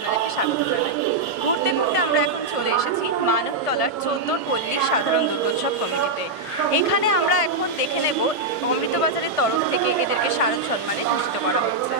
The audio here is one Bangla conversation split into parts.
আপনাদেরকে স্বাগত জানাই। ঘুরতে ঘুরতে আমরা এখন চলে এসেছি মানবতলার ১৪ পল্লী সাধারণ দুর্গোৎসব কমিটিতে। এখানে আমরা এখন দেখে নেব অমৃতবাজারের তরফ থেকে এদেরকে শারদ সম্মানে ভূষিত করা হচ্ছে।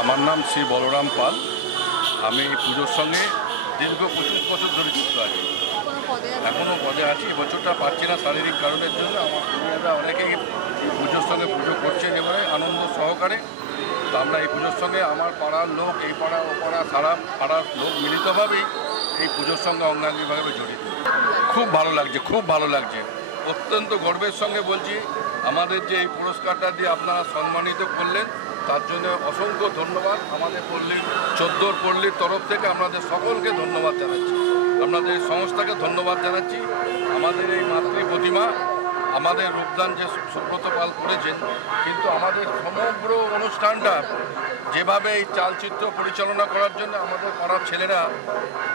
আমার নাম শ্রী বলরাম পাল। আমি পুজোর সঙ্গে দীর্ঘ 25 বছর ধরে যুক্ত আছি, এখনও পদে আছি। এবছরটা পাচ্ছি না শারীরিক কারণের জন্য। আমার পরিবাররা অনেকেই পুজোর সঙ্গে পুজো করছেন এবারে আনন্দ সহকারে। তো আমরা এই পুজোর সঙ্গে আমার পাড়ার লোক, এই পাড়া ও পাড়া, সারা পাড়ার লোক মিলিতভাবেই এই পুজোর সঙ্গে অঙ্গাঙ্গিভাবে জড়িত। খুব ভালো লাগছে, খুব ভালো লাগছে। অত্যন্ত গর্বের সঙ্গে বলছি, আমাদের যে এই পুরস্কারটা দিয়ে আপনারা সম্মানিত করলেন তার জন্য অসংখ্য ধন্যবাদ। আমাদের পল্লীর ১৪ পল্লীর তরফ থেকে আপনাদের সকলকে ধন্যবাদ জানাচ্ছি, আপনাদের সংস্থাকে ধন্যবাদ জানাচ্ছি। আমাদের এই মাতৃ প্রতিমা, আমাদের রূপদান যে সুব্রত পাল করেছেন, কিন্তু আমাদের সমগ্র অনুষ্ঠানটা যেভাবে এই চালচিত্র পরিচালনা করার জন্য আমাদের পাড়ার ছেলেরা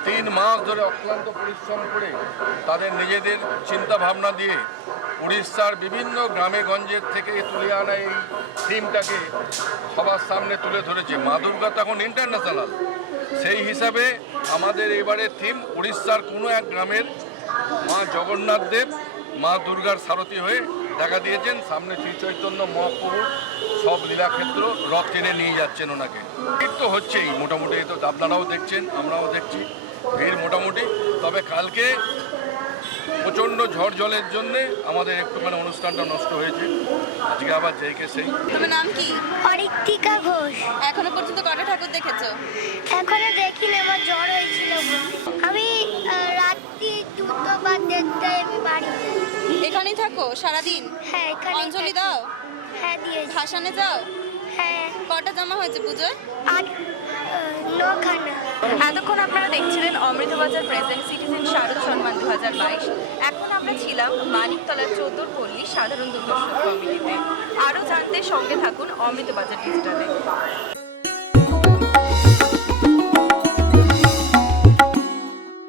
3 মাস ধরে অক্লান্ত পরিশ্রম করে তাদের নিজেদের চিন্তা ভাবনা দিয়ে উড়িষ্যার বিভিন্ন গ্রামে গঞ্জের থেকে তুলে আনা এই থিমটাকে সবার সামনে তুলে ধরেছে। মা দুর্গা তখন ইন্টারন্যাশনাল, সেই হিসাবে আমাদের এবারের থিম উড়িষ্যার কোনো এক গ্রামের মা জগন্নাথ দেব মা দুর্গার সারথি হয়ে দেখা দিয়েছেন। সামনে শ্রী চৈতন্য মহাপ্রভুর সব লীলাক্ষেত্র রথ টেনে নিয়ে যাচ্ছেন ওনাকে। ভিড় তো হচ্ছেই মোটামুটি, তো আপনারাও দেখছেন, আমরাও দেখছি ভিড় মোটামুটি। তবে কালকে প্রচণ্ড ঝড় জলের জন্যে আমাদের একটুখানি অনুষ্ঠানটা নষ্ট হয়েছে। আজকে আবার যেইকে সেই। তোমার নাম কি? অরিত্রিকা ঘোষ। এখনো পর্যন্ত কটা ঠাকুর দেখেছো? এখনো দেখিনি, আমার জ্বর হয়েছিল। আমি রাত্রি 2টা বা 1:30টায় আমি বাড়ি যাই। এখানেই থাকো সারাদিন? হ্যাঁ, এখানে অঞ্জলি দাও? হ্যাঁ, দিয়েছি। ভাসানে যাও? হ্যাঁ। কটা জামা হয়েছে পুজোয়? 9খানা। এতক্ষণ আপনারা দেখছিলেন অমৃতবাজার প্রেজেন্ট সিটিজেন শারদ সম্মান 2022। এখন আমরা ছিলাম মানিকতলার ১৪ পল্লী সাধারণ দুর্গোৎসব কমিটিতে। আরও জানতে সঙ্গে থাকুন অমৃতবাজার ডিজিটালে।